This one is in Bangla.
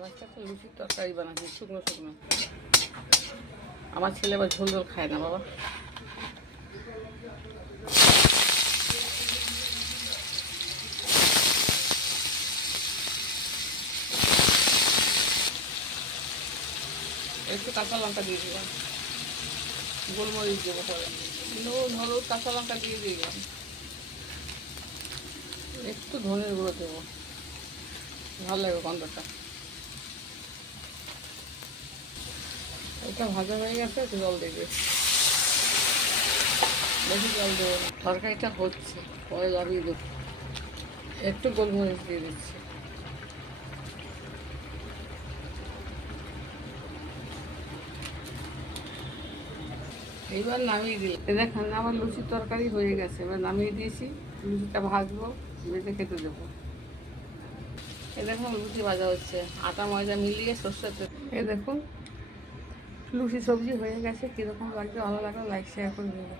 আমার কাছে লুচির তরকারি বানাচ্ছি শুকনো শুকনো। আমার ছেলে আবার ঝোল ঝোল খায় না বাবা। একটু কাঁচা লঙ্কা দিয়ে দিলাম, গোলমরিচ দেবো পরে, নুন হলুদ কাঁচা লঙ্কা দিয়ে দিলাম, একটু ধনের গুঁড়ো দেবো, ভালো লাগবে গন্ধটা। এটা ভাজা হয়ে গেছে, একটু জল দেবে, বেশি জল দেবো না। তরকারিটা হচ্ছে, পরে লাগিয়ে দেবো, একটু গোলমরিচ দিয়ে দিচ্ছি। এইবার নামিয়ে দিই। দেখেন আমার লুচির তরকারি হয়ে গেছে, এবার নামিয়ে দিয়েছি। লুচিটা ভাজবো, ভেজে খেতে দেবো। এ দেখুন লুচি ভাজা হচ্ছে, আটা ময়দা মিলিয়ে সর্ষের তেল। এ দেখুন লুচি সবজি হয়ে গেছে, কীরকম লাগছে, ভালো লাগলে লাইক শেয়ার করে দেবো।